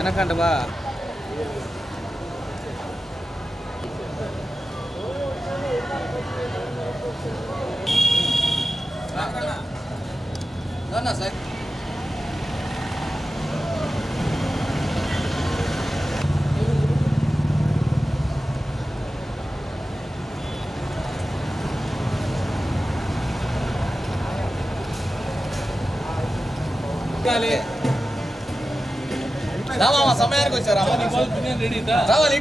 వెనకంటవా sir Rama సమయానికి వచ్చారా రావాలి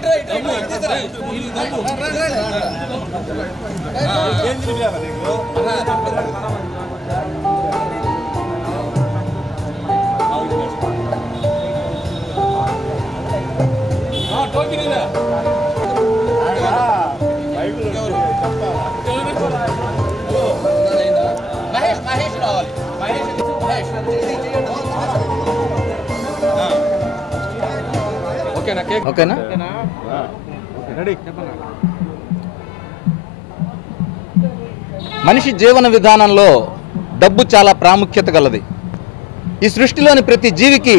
మహేష్ మహేష్ రావాలి మహేష్ ఓకేనా మనిషి జీవన విధానంలో డబ్బు చాలా ప్రాముఖ్యత గలది. ఈ సృష్టిలోని ప్రతి జీవికి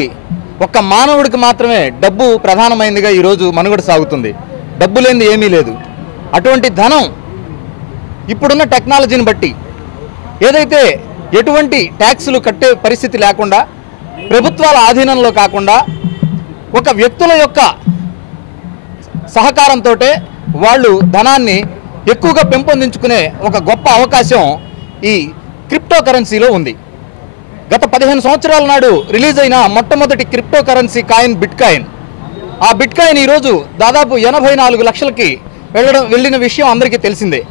ఒక్క మానవుడికి మాత్రమే డబ్బు ప్రధానమైనదిగా ఈరోజు మనుగడ సాగుతుంది. డబ్బు లేనిది ఏమీ లేదు. అటువంటి ధనం ఇప్పుడున్న టెక్నాలజీని బట్టి ఏదైతే ఎటువంటి ట్యాక్సులు కట్టే పరిస్థితి లేకుండా ప్రభుత్వాల ఆధీనంలో కాకుండా ఒక వ్యక్తుల యొక్క సహకారంతో వాళ్ళు ధనాన్ని ఎక్కువగా పెంపొందించుకునే ఒక గొప్ప అవకాశం ఈ క్రిప్టో కరెన్సీలో ఉంది. గత 15 సంవత్సరాల నాడు రిలీజ్ అయిన మొట్టమొదటి క్రిప్టో కరెన్సీ కాయిన్ బిట్కాయిన్. ఆ బిట్కాయిన్ ఈరోజు దాదాపు 84 లక్షలకి వెళ్ళిన విషయం అందరికీ తెలిసిందే.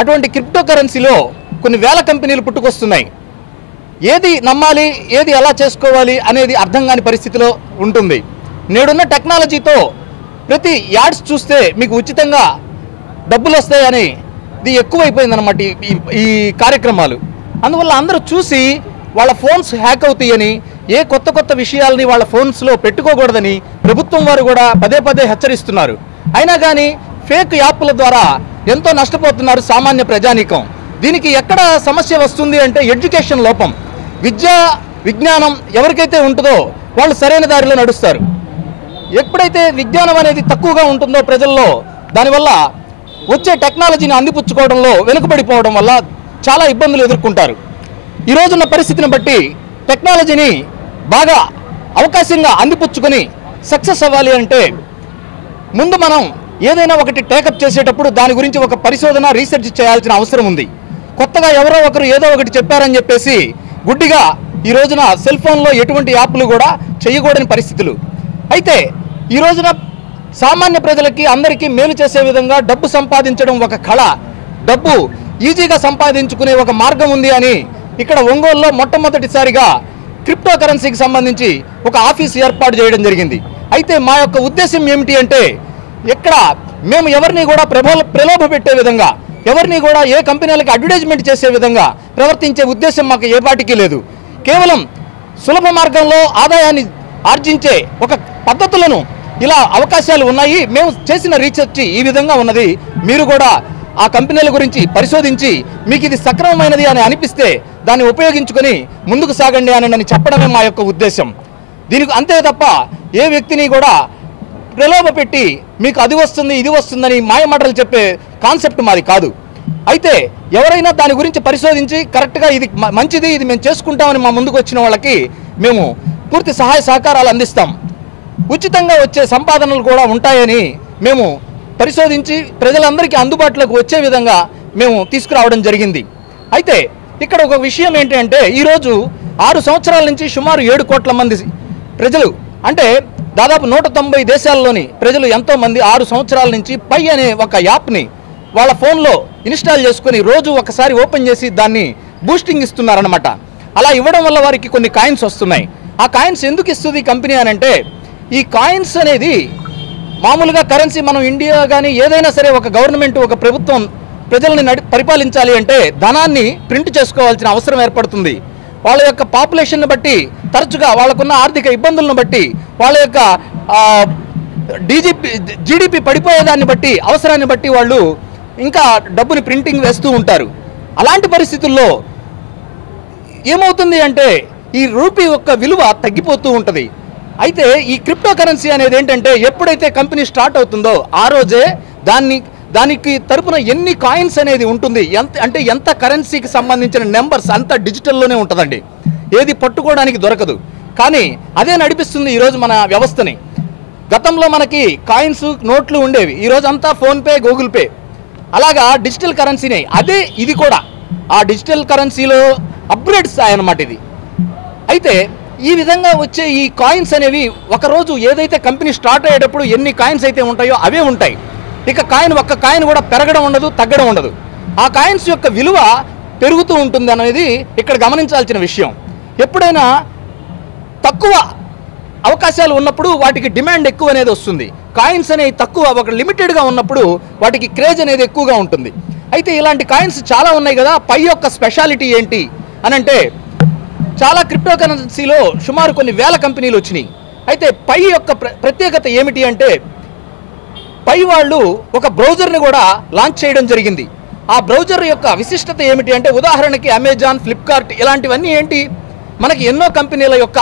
అటువంటి క్రిప్టో కరెన్సీలో కొన్ని వేల కంపెనీలు పుట్టుకొస్తున్నాయి. ఏది నమ్మాలి, ఏది ఎలా చేసుకోవాలి అనేది అర్థం కాని పరిస్థితిలో ఉంటుంది. నేడున్న టెక్నాలజీతో ప్రతి యాడ్స్ చూస్తే మీకు ఉచితంగా డబ్బులు వస్తాయని ఇది ఎక్కువైపోయిందన్నమాట ఈ కార్యక్రమాలు. అందువల్ల అందరూ చూసి వాళ్ళ ఫోన్స్ హ్యాక్ అవుతాయని, ఏ కొత్త కొత్త విషయాలని వాళ్ళ ఫోన్స్లో పెట్టుకోకూడదని ప్రభుత్వం వారు కూడా పదే పదే హెచ్చరిస్తున్నారు. అయినా కానీ ఫేక్ యాప్ల ద్వారా ఎంతో నష్టపోతున్నారు సామాన్య ప్రజానీకం. దీనికి ఎక్కడ సమస్య వస్తుంది అంటే ఎడ్యుకేషన్ లోపం. విజ్ఞానం ఎవరికైతే ఉంటుందో వాళ్ళు సరైన దారిలో నడుస్తారు. ఎప్పుడైతే విజ్ఞానం అనేది తక్కువగా ఉంటుందో ప్రజల్లో, దానివల్ల వచ్చే టెక్నాలజీని అందిపుచ్చుకోవడంలో వెనుకబడిపోవడం వల్ల చాలా ఇబ్బందులు ఎదుర్కొంటారు. ఈ రోజున్న పరిస్థితిని బట్టి టెక్నాలజీని బాగా అవకాశంగా అందిపుచ్చుకొని సక్సెస్ అవ్వాలి అంటే ముందు మనం ఏదైనా ఒకటి టేకప్ చేసేటప్పుడు దాని గురించి ఒక పరిశోధన, రీసెర్చ్ చేయాల్సిన అవసరం ఉంది. కొత్తగా ఎవరో ఒకరు ఏదో ఒకటి చెప్పారని చెప్పేసి గుడ్డిగా ఈ రోజున సెల్ ఫోన్లో ఎటువంటి యాప్లు కూడా చేయకూడని పరిస్థితులు. అయితే ఈ రోజున సామాన్య ప్రజలకి అందరికీ మేలు చేసే విధంగా డబ్బు సంపాదించడం ఒక కళ, డబ్బు ఈజీగా సంపాదించుకునే ఒక మార్గం ఉంది అని ఇక్కడ ఒంగోలులో మొట్టమొదటిసారిగా క్రిప్టో కరెన్సీకి సంబంధించి ఒక ఆఫీస్ ఏర్పాటు చేయడం జరిగింది. అయితే మా యొక్క ఉద్దేశం ఏమిటి అంటే ఇక్కడ మేము ఎవరిని కూడా ప్రలోభ పెట్టే విధంగా, ఎవరిని కూడా ఏ కంపెనీలకు అడ్వర్టైజ్మెంట్ చేసే విధంగా ప్రవర్తించే ఉద్దేశం మాకు ఏ పాటికి లేదు. కేవలం సులభ మార్గంలో ఆదాయాన్ని ఆర్జించే ఒక పద్ధతులను ఇలా అవకాశాలు ఉన్నాయి. మేము చేసిన రీసెర్చ్ ఈ విధంగా ఉన్నది. మీరు కూడా ఆ కంపెనీల గురించి పరిశోధించి మీకు ఇది సక్రమమైనది అని అనిపిస్తే దాన్ని ఉపయోగించుకొని ముందుకు సాగండి అని చెప్పడమే మా యొక్క ఉద్దేశం. దీనికి అంతే తప్ప ఏ వ్యక్తిని కూడా ప్రలోభ పెట్టి మీకు అది వస్తుంది ఇది వస్తుందని మాయమాటలు చెప్పే కాన్సెప్ట్ మాది కాదు. అయితే ఎవరైనా దాని గురించి పరిశోధించి కరెక్ట్గా ఇది మంచిది, ఇది మేము చేసుకుంటామని మా ముందుకు వచ్చిన వాళ్ళకి మేము పూర్తి సహాయ సహకారాలు అందిస్తాం. ఉచితంగా వచ్చే సంపాదనలు కూడా ఉంటాయని మేము పరిశోధించి ప్రజలందరికీ అందుబాటులోకి వచ్చే విధంగా మేము తీసుకురావడం జరిగింది. అయితే ఇక్కడ ఒక విషయం ఏంటి అంటే ఈరోజు 6 సంవత్సరాల నుంచి సుమారు 7 కోట్ల మంది ప్రజలు, అంటే దాదాపు 190 దేశాల్లోని ప్రజలు ఎంతోమంది 6 సంవత్సరాల నుంచి పై అనే ఒక యాప్ని వాళ్ళ ఫోన్లో ఇన్స్టాల్ చేసుకొని రోజు ఒకసారి ఓపెన్ చేసి దాన్ని బూస్టింగ్ ఇస్తున్నారన్నమాట. అలా ఇవ్వడం వల్ల వారికి కొన్ని కాయిన్స్ వస్తున్నాయి. ఆ కాయిన్స్ ఎందుకు ఇస్తుంది కంపెనీ అని అంటే, ఈ కాయిన్స్ అనేది మామూలుగా కరెన్సీ మనం ఇండియా కానీ ఏదైనా సరే ఒక గవర్నమెంట్, ఒక ప్రభుత్వం ప్రజల్ని పరిపాలించాలి అంటే ధనాన్ని ప్రింట్ చేసుకోవాల్సిన అవసరం ఏర్పడుతుంది. వాళ్ళ యొక్క పాపులేషన్ని బట్టి, తరచుగా వాళ్ళకున్న ఆర్థిక ఇబ్బందులను బట్టి, వాళ్ళ యొక్క జీడిపి పడిపోయేదాన్ని బట్టి, అవసరాన్ని బట్టి వాళ్ళు ఇంకా డబ్బుని ప్రింటింగ్ వేస్తూ ఉంటారు. అలాంటి పరిస్థితుల్లో ఏమవుతుంది అంటే ఈ రూపీ యొక్క విలువ తగ్గిపోతూ ఉంటుంది. అయితే ఈ క్రిప్టో కరెన్సీ అనేది ఏంటంటే ఎప్పుడైతే కంపెనీ స్టార్ట్ అవుతుందో ఆ రోజే దానికి తరపున ఎన్ని కాయిన్స్ అనేది ఉంటుంది, ఎంత కరెన్సీకి సంబంధించిన నెంబర్స్ అంతా డిజిటల్లోనే ఉంటుందండి, ఏది పట్టుకోవడానికి దొరకదు. కానీ అదే నడిపిస్తుంది ఈరోజు మన వ్యవస్థని. గతంలో మనకి కాయిన్స్ నోట్లు ఉండేవి, ఈరోజు అంతా ఫోన్పే గూగుల్ పే అలాగా డిజిటల్ కరెన్సీనే. అదే ఇది కూడా ఆ డిజిటల్ కరెన్సీలో అప్గ్రేడ్స్ అన్నమాట ఇది. అయితే ఈ విధంగా వచ్చే ఈ కాయిన్స్ అనేవి ఒకరోజు ఏదైతే కంపెనీ స్టార్ట్ అయ్యేటప్పుడు ఎన్ని కాయిన్స్ అయితే ఉంటాయో అవే ఉంటాయి. ఇక ఒక్క కాయిన్ కూడా పెరగడం ఉండదు, తగ్గడం ఉండదు. ఆ కాయిన్స్ యొక్క విలువ పెరుగుతూ ఉంటుంది అనేది ఇక్కడ గమనించాల్సిన విషయం. ఎప్పుడైనా తక్కువ అవకాశాలు ఉన్నప్పుడు వాటికి డిమాండ్ ఎక్కువ అనేది వస్తుంది. కాయిన్స్ అనేవి తక్కువ ఒక లిమిటెడ్గా ఉన్నప్పుడు వాటికి క్రేజ్ అనేది ఎక్కువగా ఉంటుంది. అయితే ఇలాంటి కాయిన్స్ చాలా ఉన్నాయి కదా, పై యొక్క స్పెషాలిటీ ఏంటి అని అంటే చాలా క్రిప్టో కరెన్సీలో సుమారు కొన్ని వేల కంపెనీలు వచ్చినాయి. అయితే పై యొక్క ప్రత్యేకత ఏమిటి అంటే పై వాళ్ళు ఒక బ్రౌజర్ని కూడా లాంచ్ చేయడం జరిగింది. ఆ బ్రౌజర్ యొక్క విశిష్టత ఏమిటి అంటే ఉదాహరణకి అమెజాన్, ఫ్లిప్కార్ట్ ఇలాంటివన్నీ ఏంటి, మనకి ఎన్నో కంపెనీల యొక్క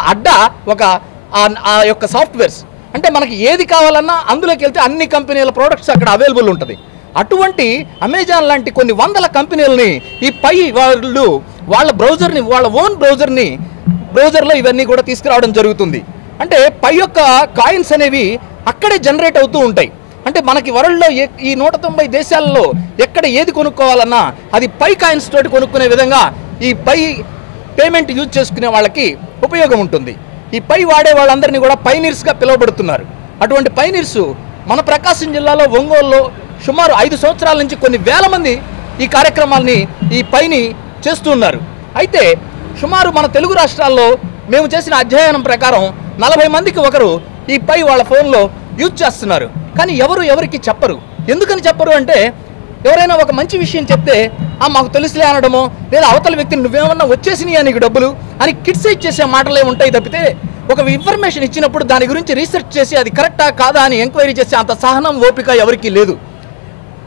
ఆ యొక్క సాఫ్ట్వేర్స్ అంటే మనకి ఏది కావాలన్నా అందులోకి వెళ్తే అన్ని కంపెనీల ప్రోడక్ట్స్ అక్కడ అవైలబుల్ ఉంటుంది. అటువంటి అమెజాన్ లాంటి కొన్ని వందల కంపెనీలని ఈ పై వాళ్ళు వాళ్ళ బ్రౌజర్ని, వాళ్ళ ఓన్ బ్రౌజర్లో ఇవన్నీ కూడా తీసుకురావడం జరుగుతుంది. అంటే పై యొక్క కాయిన్స్ అనేవి అక్కడే జనరేట్ అవుతూ ఉంటాయి. అంటే మనకి వరల్డ్లో ఈ 190 దేశాలలో ఎక్కడ ఏది కొనుక్కోవాలన్నా అది పై కాయిన్స్ తోటి కొనుక్కునే విధంగా ఈ పై పేమెంట్ యూజ్ చేసుకునే వాళ్ళకి ఉపయోగం ఉంటుంది. ఈ పై వాడే వాళ్ళందరినీ కూడా పైనీర్స్గా పిలువబడుతున్నారు. అటువంటి పైనీర్స్ మన ప్రకాశం జిల్లాలో ఒంగోలులో సుమారు 5 సంవత్సరాల నుంచి కొన్ని వేల మంది ఈ కార్యక్రమాల్ని ఈ పైని చేస్తున్నారు. అయితే సుమారు మన తెలుగు రాష్ట్రాల్లో మేము చేసిన అధ్యయనం ప్రకారం 40 మందికి ఒకరు ఈ పై వాళ్ళ ఫోన్లో యూజ్ చేస్తున్నారు. కానీ ఎవరికి చెప్పరు. ఎందుకని చెప్పరు అంటే ఎవరైనా ఒక మంచి విషయం చెప్తే మాకు తెలుసులే అనడమో, లేదా అవతల వ్యక్తిని నువ్వేమన్నా వచ్చేసినాయా నీకు డబ్బులు అని కిడ్సైజ్ చేసే మాటలే ఉంటాయి తప్పితే ఒక ఇన్ఫర్మేషన్ ఇచ్చినప్పుడు దాని గురించి రీసెర్చ్ చేసి అది కరెక్టా కాదా అని ఎంక్వైరీ చేసే అంత సహనం, ఓపిక ఎవరికీ లేదు.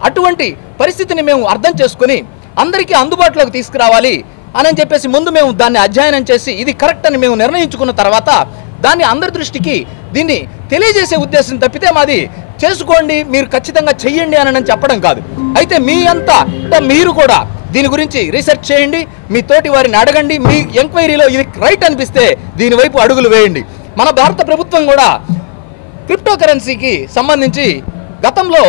అటువంటి పరిస్థితిని మేము అర్థం చేసుకుని అందరికీ అందుబాటులోకి తీసుకురావాలి అని చెప్పేసి ముందు మేము దాన్ని అధ్యయనం చేసి ఇది కరెక్ట్ అని మేము నిర్ణయించుకున్న తర్వాత దాన్ని అందరి దృష్టికి దీన్ని తెలియజేసే ఉద్దేశం తప్పితే మాది చేసుకోండి మీరు ఖచ్చితంగా చెయ్యండి అని చెప్పడం కాదు. అయితే మీ అంతా మీరు కూడా దీని గురించి రీసెర్చ్ చేయండి, మీ తోటి వారిని అడగండి, మీ ఎంక్వైరీలో ఇది రైట్ అనిపిస్తే దీనివైపు అడుగులు వేయండి. మన భారత ప్రభుత్వం కూడా క్రిప్టో కరెన్సీకి సంబంధించి గతంలో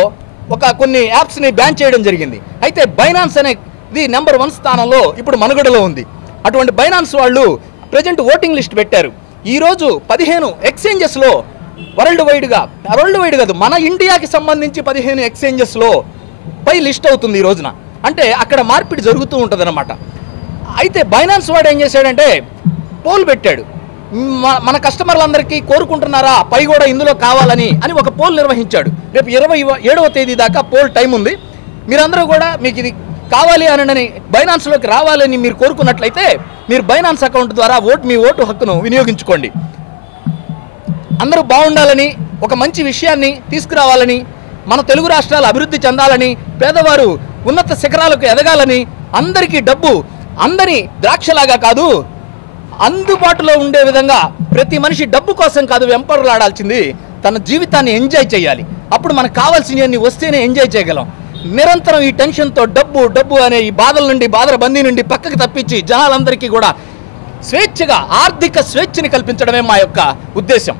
కొన్ని యాప్స్ని బ్యాన్ చేయడం జరిగింది. అయితే బైనాన్స్ అనేది నెంబర్ 1 స్థానంలో ఇప్పుడు మనుగడలో ఉంది. అటువంటి బైనాన్స్ వాళ్ళు ప్రజెంట్ ఓటింగ్ లిస్ట్ పెట్టారు. ఈరోజు 15 ఎక్స్చేంజెస్లో వరల్డ్ వైడ్ కాదు, మన ఇండియాకి సంబంధించి 15 ఎక్స్చేంజెస్లో పై లిస్ట్ అవుతుంది ఈ రోజున. అంటే అక్కడ మార్పిడి జరుగుతూ ఉంటుంది అన్నమాట. అయితే బైనాన్స్ వాడు ఏం చేశాడంటే పోల్ పెట్టాడు, మన కస్టమర్లందరికీ కోరుకుంటున్నారా పై కూడా ఇందులో కావాలని అని ఒక పోల్ నిర్వహించాడు. రేపు 27వ తేదీ దాకా పోల్ టైం ఉంది. మీరందరూ కూడా మీకు ఇది కావాలి అని బైనాన్స్లోకి రావాలని మీరు కోరుకున్నట్లయితే మీరు బైనాన్స్ అకౌంట్ ద్వారా మీ ఓటు హక్కును వినియోగించుకోండి. అందరూ బాగుండాలని, ఒక మంచి విషయాన్ని తీసుకురావాలని, మన తెలుగు రాష్ట్రాలు అభివృద్ధి చెందాలని, పేదవారు ఉన్నత శిఖరాలకు ఎదగాలని, అందరికీ డబ్బు అందరి ద్రాక్షలాగా కాదు అందుబాటులో ఉండే విధంగా ప్రతి మనిషి డబ్బు కోసం కాదు వెంపర్లాడాల్సింది, తన జీవితాన్ని ఎంజాయ్ చేయాలి. అప్పుడు మనకు కావాల్సినవన్నీ వస్తేనే ఎంజాయ్ చేయగలం. నిరంతరం ఈ టెన్షన్తో డబ్బు అనే ఈ బాధల బందీ నుండి పక్కకి తప్పించి జనాలందరికీ కూడా స్వేచ్ఛగా ఆర్థిక స్వేచ్ఛని కల్పించడమే మా యొక్క ఉద్దేశం.